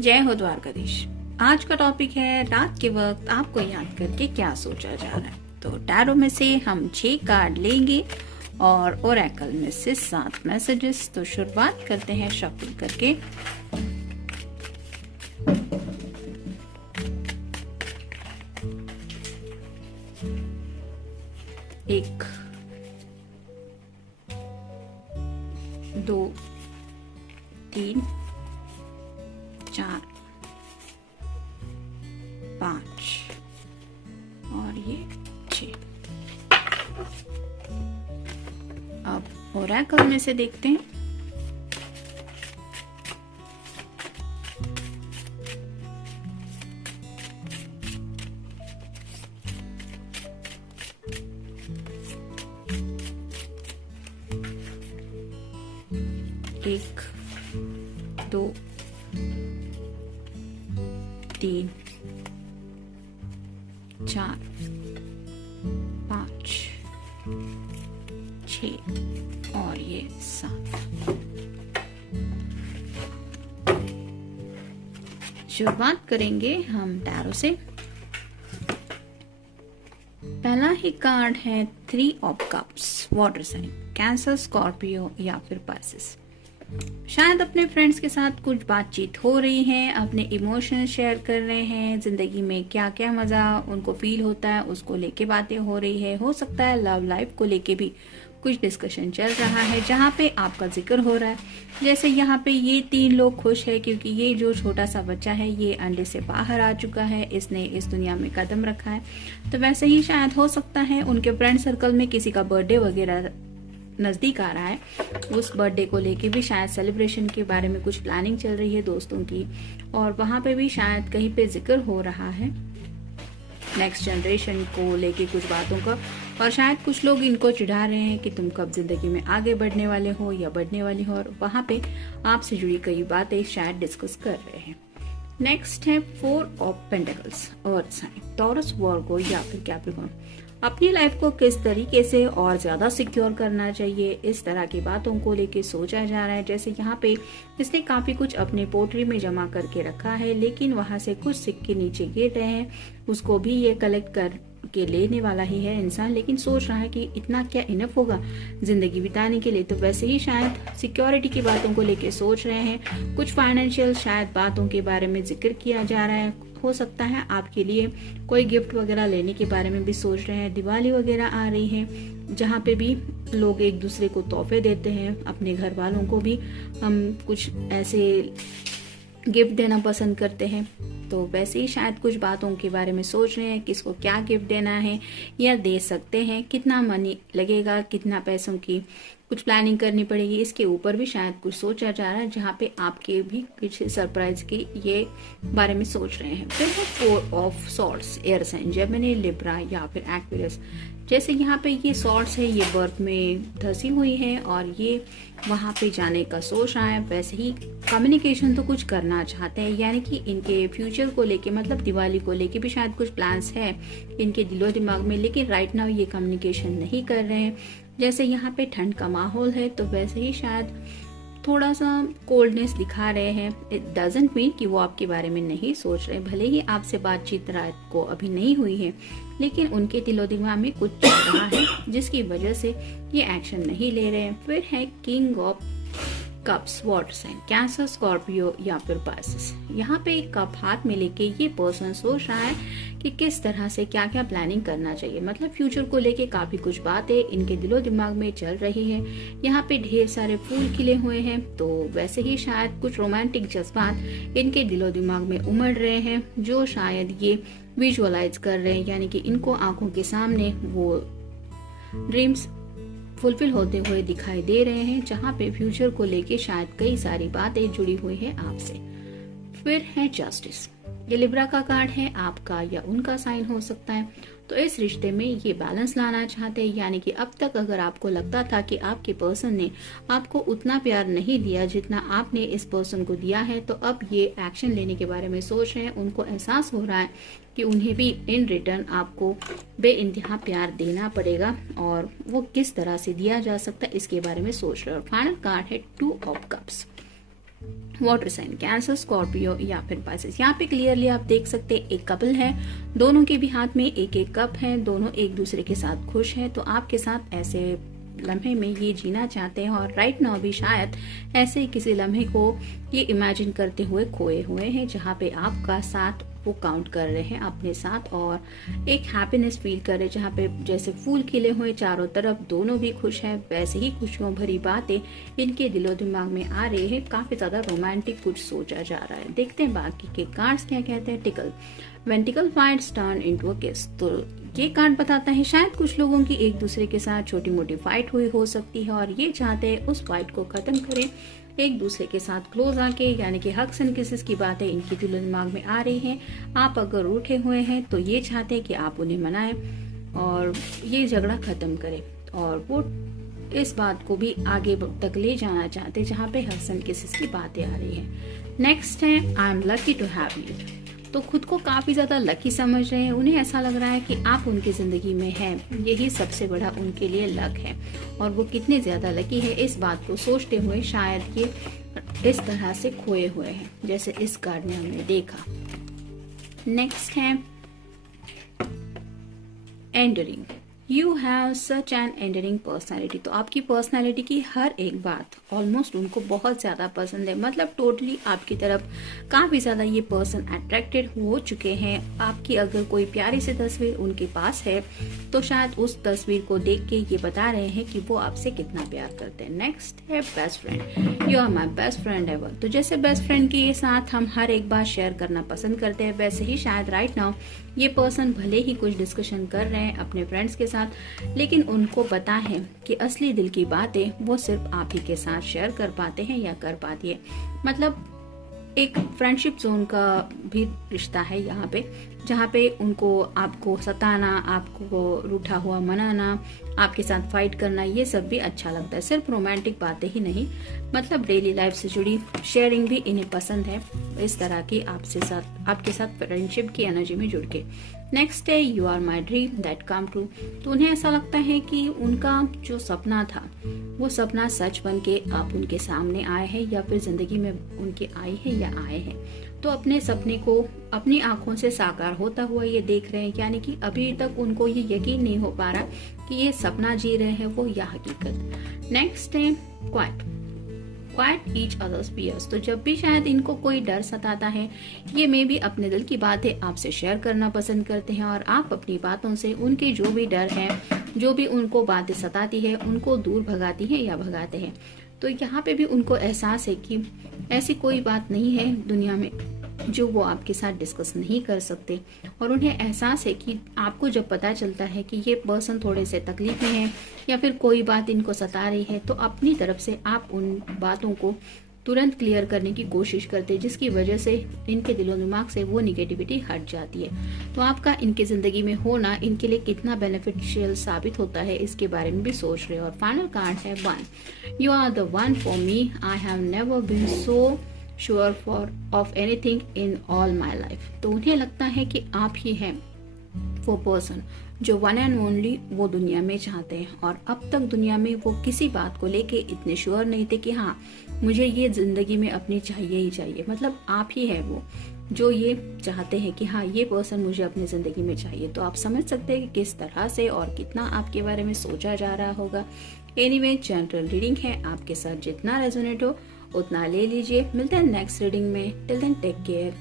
जय हो द्वारकाधीश। आज का टॉपिक है रात के वक्त आपको याद करके क्या सोचा जा रहा है। तो टैरो में से हम 6 कार्ड लेंगे और ओरेकल में से 7 मैसेजेस। तो शुरुआत करते हैं शफल करके। एक, 2, 3, 4, 5 और ये 6। अब ओरेकल में से देखते हैं। एक, 2, 3, 4, 5, 6 और ये 7। शुरुआत करेंगे हम टैरो से। पहला ही कार्ड है 3 of cups, water sign, Cancer, Scorpio या फिर पाइसेस। शायद अपने फ्रेंड्स के साथ कुछ बातचीत हो रही है, अपने इमोशंस शेयर कर रहे हैं, जिंदगी में क्या क्या मजा उनको फील होता है उसको लेके बातें हो रही है। हो सकता है लव लाइफ को लेके भी कुछ डिस्कशन चल रहा है जहाँ पे आपका जिक्र हो रहा है। जैसे यहाँ पे ये 3 लोग खुश है क्योंकि ये जो छोटा सा बच्चा है ये अंडे से बाहर आ चुका है, इसने इस दुनिया में कदम रखा है। तो वैसे ही शायद हो सकता है उनके फ्रेंड सर्कल में किसी का बर्थडे वगैरह नजदीक आ रहा है। उस बर्थडे को लेके भी शायद सेलिब्रेशन के बारे में कुछ प्लानिंग चल रही है दोस्तों की, और वहां पे भी शायद कहीं पे जिक्र हो रहा है नेक्स्ट जनरेशन को लेके कुछ बातों का। और शायद कुछ लोग इनको चिढ़ा रहे हैं कि तुम कब जिंदगी में आगे बढ़ने वाले हो या बढ़ने वाली हो, और वहां पे आपसे जुड़ी कई बातें शायद डिस्कस कर रहे हैं। नेक्स्ट है 4 of pentacles, earth sign, Taurus, Virgo या फिर कैप्रिकॉर्न। अपनी लाइफ को किस तरीके से और ज्यादा सिक्योर करना चाहिए, इस तरह की बातों को लेके सोचा जा रहा है। जैसे यहाँ पे इसने काफी कुछ अपने पोट्री में जमा करके रखा है, लेकिन वहां से कुछ सिक्के नीचे गिर रहे हैं। उसको भी ये कलेक्ट कर के लेने वाला ही है इंसान, लेकिन सोच रहा है कि इतना क्या इनफ होगा जिंदगी बिताने के लिए। तो वैसे ही शायद सिक्योरिटी की बातों को लेके सोच रहे हैं। कुछ फाइनेंशियल शायद बातों के बारे में जिक्र किया जा रहा है। हो सकता है आपके लिए कोई गिफ्ट वगैरह लेने के बारे में भी सोच रहे हैं। दिवाली वगैरह आ रही है जहाँ पे भी लोग एक दूसरे को तोहफे देते हैं। अपने घर वालों को भी हम कुछ ऐसे गिफ्ट देना पसंद करते हैं। तो वैसे ही शायद कुछ बातों के बारे में सोच रहे हैं, किसको क्या गिफ्ट देना है या दे सकते हैं, कितना मनी लगेगा, कितना पैसों की कुछ प्लानिंग करनी पड़ेगी, इसके ऊपर भी शायद कुछ सोचा जा रहा है जहाँ पे आपके भी कुछ सरप्राइज के ये बारे में सोच रहे हैं। फिर है 4 of swords, air sign, Gemini, Libra या फिर एक्वेरियस। जैसे यहाँ पे ये सॉर्ड्स है, ये बर्थ में धसी हुई है और ये वहां पे जाने का सोच रहा है। वैसे ही कम्युनिकेशन तो कुछ करना चाहते हैं, यानी कि इनके फ्यूचर को लेके, मतलब दिवाली को लेके भी शायद कुछ प्लान्स है इनके दिलो दिमाग में, लेकिन राइट नाउ ये कम्युनिकेशन नहीं कर रहे हैं। जैसे यहाँ पे ठंड का माहौल है तो वैसे ही शायद थोड़ा सा कोल्डनेस दिखा रहे हैं। इट डजंट मीन कि वो आपके बारे में नहीं सोच रहे, भले ही आपसे बातचीत रात को अभी नहीं हुई है, लेकिन उनके दिलो दिमाग में कुछ चल रहा है जिसकी वजह से ये एक्शन नहीं ले रहे हैं। फिर है king of cups, water sign, Cancer, Scorpio या फिर पाइसेस। यहाँ पे एक कप हाथ में लेके ये पर्सन सोच रहा है कि किस तरह से क्या क्या प्लानिंग करना चाहिए, मतलब फ्यूचर को लेके काफी कुछ बातें इनके दिलो दिमाग में चल रही है। यहाँ पे ढेर सारे फूल खिले हुए हैं, तो वैसे ही शायद कुछ रोमांटिक जज्बात इनके दिलो दिमाग में उमड़ रहे हैं जो शायद ये विजुअलाइज कर रहे हैं, यानी कि इनको आंखों के सामने वो ड्रीम्स फुलफिल होते हुए दिखाई दे रहे हैं, जहाँ पे फ्यूचर को लेके शायद कई सारी बातें जुड़ी हुई है आपसे। फिर है जस्टिस, ये लिब्रा का कार्ड है, आपका या उनका साइन हो सकता है। तो इस रिश्ते में ये बैलेंस लाना चाहते हैं, यानी कि अब तक अगर आपको लगता था कि आपके पर्सन ने आपको उतना प्यार नहीं दिया जितना आपने इस पर्सन को दिया है, तो अब ये एक्शन लेने के बारे में सोच रहे हैं। उनको एहसास हो रहा है कि उन्हें भी इन रिटर्न आपको बेइंतहा प्यार देना पड़ेगा, और वो किस तरह से दिया जा सकता है इसके बारे में सोच रहे हैं। और फाइनल कार्ड है 2 of cups, water sign Cancer, Scorpio या फिर पाइसेस। यहाँ पे क्लियरली आप देख सकते हैं एक कपल है, दोनों के भी हाथ में एक एक कप है, दोनों एक दूसरे के साथ खुश हैं। तो आपके साथ ऐसे लम्हे में ये जीना चाहते हैं और राइट नाउ भी शायद ऐसे ही किसी लम्हे को ये इमेजिन करते हुए खोए हुए हैं, जहाँ पे आपका साथ वो काउंट कर रहे हैं अपने साथ और एक हैप्पीनेस फील कर रहे हैं, जहाँ पे जैसे फूल खिले हुए चारों तरफ, दोनों भी खुश हैं, वैसे ही खुशियों भरी बातें इनके दिलो दिमाग में आ रही है। काफी ज्यादा रोमांटिक कुछ सोचा जा रहा है। देखते हैं बाकी के कार्ड्स क्या कहते हैं। Tackle, when tackle fights turn into a किस। तो ये कार्ड बताता है शायद कुछ लोगों की एक दूसरे के साथ छोटी मोटी फाइट हुई हो सकती है और ये चाहते हैं उस फाइट को खत्म करें, एक दूसरे के साथ क्लोज आके, यानी कि हग्स एंड किसेस की बातें इनकी दिलो दिमाग में आ रही हैं। आप अगर रूठे हुए हैं तो ये चाहते हैं कि आप उन्हें मनाएं और ये झगड़ा खत्म करें, और वो इस बात को भी आगे तक ले जाना चाहते हैं जहाँ पे हग्स एंड किसेस की बातें आ रही हैं। नेक्स्ट है I am lucky to have you. तो खुद को काफी ज्यादा लकी समझ रहे हैं, उन्हें ऐसा लग रहा है कि आप उनकी जिंदगी में हैं, यही सबसे बड़ा उनके लिए लक है। और वो कितने ज्यादा लकी है इस बात को सोचते हुए शायद ये इस तरह से खोए हुए हैं, जैसे इस कार्ड में हमने देखा। नेक्स्ट है endearing, you have such an endearing personality. तो आपकी पर्सनैलिटी की हर एक बात ऑलमोस्ट उनको बहुत ज्यादा पसंद है, मतलब टोटली आपकी तरफ काफी ज्यादा ये पर्सन अट्रैक्टेड हो चुके हैं। आपकी अगर कोई प्यारी सी तस्वीर उनके पास है तो शायद उस तस्वीर को देख के ये बता रहे हैं कि वो आपसे कितना प्यार करते हैं। नेक्स्ट है best friend, you are my best friend ever. तो जैसे बेस्ट फ्रेंड के साथ हम हर एक बात शेयर करना पसंद करते हैं, वैसे ही शायद राइट नाउ ये पर्सन भले ही कुछ डिस्कशन कर रहे हैं अपने फ्रेंड्स के साथ, लेकिन उनको पता है कि असली दिल की बातें वो सिर्फ आप ही के साथ शेयर कर पाते हैं या कर पाती है। मतलब एक फ्रेंडशिप जोन का भी रिश्ता है यहाँ पे, जहाँ पे उनको आपको सताना, आपको रूठा हुआ मनाना, आपके साथ फाइट करना, ये सब भी अच्छा लगता है। सिर्फ रोमांटिक बातें ही नहीं, मतलब डेली लाइफ से जुड़ी शेयरिंग भी इन्हें पसंद है, इस तरह की आपके साथ फ्रेंडशिप की एनर्जी में जुड़ के। नेक्स्ट है you are my dream that come true. तो उन्हें ऐसा लगता है कि उनका जो सपना था वो सपना सच बन के आप उनके सामने आए हैं, या फिर जिंदगी में उनके आई है या आए हैं, तो अपने सपने को अपनी आंखों से साकार होता हुआ ये देख रहे हैं। यानी कि अभी तक उनको ये यकीन नहीं हो पा रहा कि ये सपना जी रहे हैं वो या हकीकत। नेक्स्ट है क्वाइट ईच अदर्स फियर्स। तो जब भी शायद इनको कोई डर सताता है, ये में भी अपने दिल की बातें आपसे शेयर करना पसंद करते हैं और आप अपनी बातों से उनके जो भी डर है, जो भी उनको बातें सताती है, उनको दूर भगाती है या भगाते हैं। तो यहाँ पे भी उनको एहसास है कि ऐसी कोई बात नहीं है दुनिया में जो वो आपके साथ डिस्कस नहीं कर सकते, और उन्हें एहसास है कि आपको जब पता चलता है कि ये पर्सन थोड़े से तकलीफ में है या फिर कोई बात इनको सता रही है, तो अपनी तरफ से आप उन बातों को तुरंत क्लियर करने की कोशिश करते हैं, जिसकी वजह से इनके दिलो दिमाग से वो निगेटिविटी हट जाती है। तो आपका इनके जिंदगी में होना इनके लिए कितना बेनिफिशियल साबित होता है, इसके बारे में भी सोच रहे हैं। और फाइनल कार्ड है one, you are the one for me, I have never been so sure for of anything in all my life. तो उन्हें लगता है कि आप ही हैं वो पर्सन जो वन एंड ओनली वो दुनिया में चाहते हैं, और अब तक दुनिया में वो किसी बात को लेके इतने श्योर नहीं थे कि हाँ मुझे ये जिंदगी में अपनी चाहिए ही चाहिए। मतलब आप ही है वो जो ये चाहते हैं कि हाँ ये पर्सन मुझे अपनी जिंदगी में चाहिए। तो आप समझ सकते हैं कि किस तरह से और कितना आपके बारे में सोचा जा रहा होगा। एनीवे जनरल रीडिंग है, आपके साथ जितना रेजोनेट हो उतना ले लीजिए। मिलते हैं नेक्स्ट रीडिंग में। Till then take care.